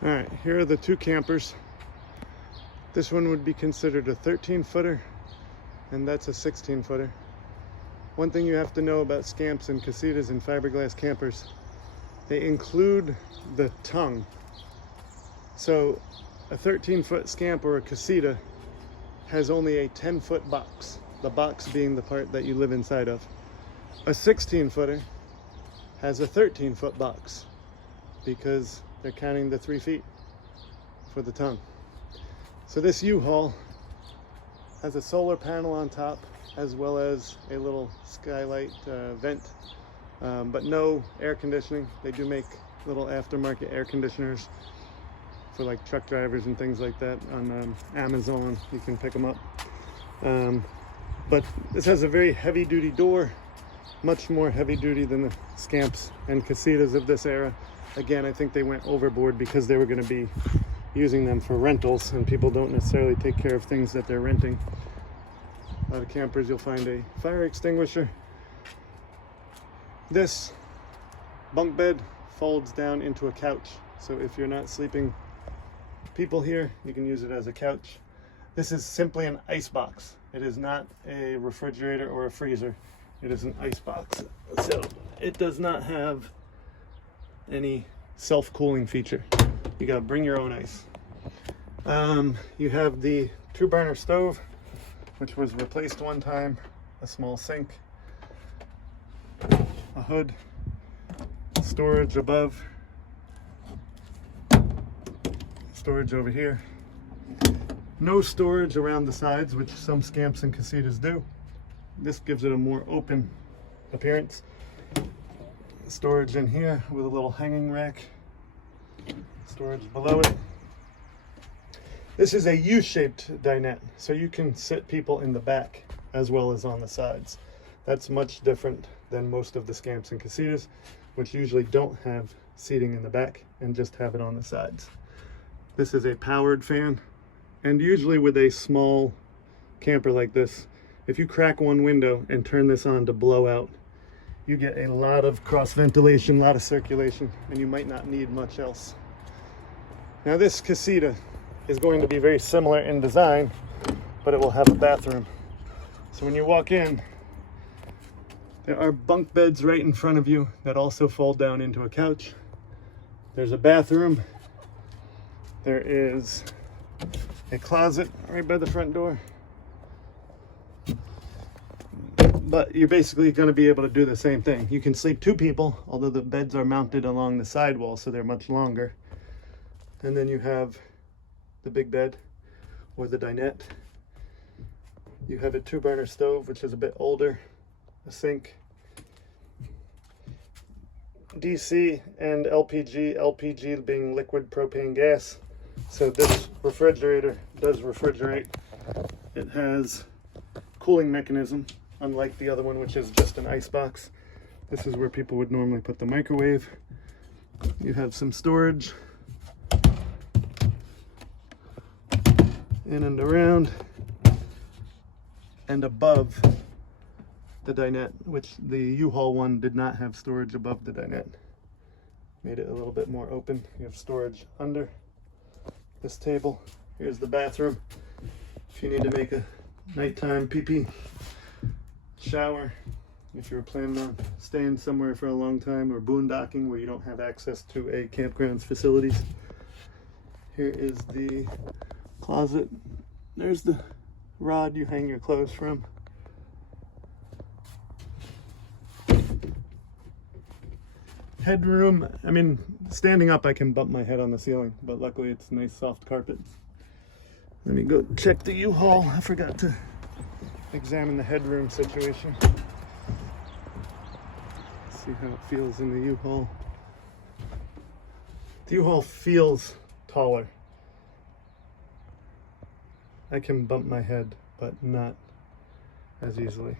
All right, here are the two campers. This one would be considered a 13-footer, and that's a 16-footer. One thing you have to know about scamps and casitas and fiberglass campers, they include the tongue. So a 13-foot scamp or a casita has only a 10-foot box, the box being the part that you live inside of. A 16-footer has a 13-foot box because they're counting the 3 feet for the tongue. So this U-Haul has a solar panel on top as well as a little skylight vent, but no air conditioning. They do make little aftermarket air conditioners for like truck drivers and things like that on Amazon. You can pick them up. But this has a very heavy duty door, much more heavy duty than the scamps and casitas of this era. Again, I think they went overboard because they were going to be using them for rentals, and people don't necessarily take care of things that they're renting. A lot of campers, you'll find a fire extinguisher. This bunk bed folds down into a couch. So if you're not sleeping people here, you can use it as a couch. This is simply an ice box. It is not a refrigerator or a freezer. It is an ice box. So it does not have any self-cooling feature. You gotta bring your own ice. You have the 2-burner stove, which was replaced one time, a small sink, a hood, storage above, storage over here. No storage around the sides, which some scamps and casitas do. This gives it a more open appearance. Storage in here with a little hanging rack. Storage below it. This is a U-shaped dinette, so you can sit people in the back as well as on the sides. That's much different than most of the scamps and casitas, which usually don't have seating in the back and just have it on the sides. This is a powered fan, and usually with a small camper like this, if you crack one window and turn this on to blow out, you get a lot of cross ventilation, a lot of circulation, and you might not need much else. Now this casita is going to be very similar in design, but it will have a bathroom. So when you walk in, there are bunk beds right in front of you that also fold down into a couch. There's a bathroom. There is a closet right by the front door. But you're basically going to be able to do the same thing. You can sleep 2 people, although the beds are mounted along the side wall, so they're much longer. And then you have the big bed or the dinette. You have a 2-burner stove, which is a bit older, a sink, DC and LPG, LPG being liquid propane gas. So this refrigerator does refrigerate. It has cooling mechanism, unlike the other one, which is just an ice box. This is where people would normally put the microwave. You have some storage in and around and above the dinette, which the U-Haul one did not have storage above the dinette. Made it a little bit more open. You have storage under this table. Here's the bathroom. If you need to make a nighttime pee-pee, shower, if you're planning on staying somewhere for a long time or boondocking where you don't have access to a campground's facilities. Here is the closet. There's the rod you hang your clothes from. Headroom, I mean, standing up I can bump my head on the ceiling, but luckily it's nice soft carpet. Let me go check the U-Haul. I forgot to examine the headroom situation. See how it feels in the U-Haul. The U-Haul feels taller. I can bump my head, but not as easily.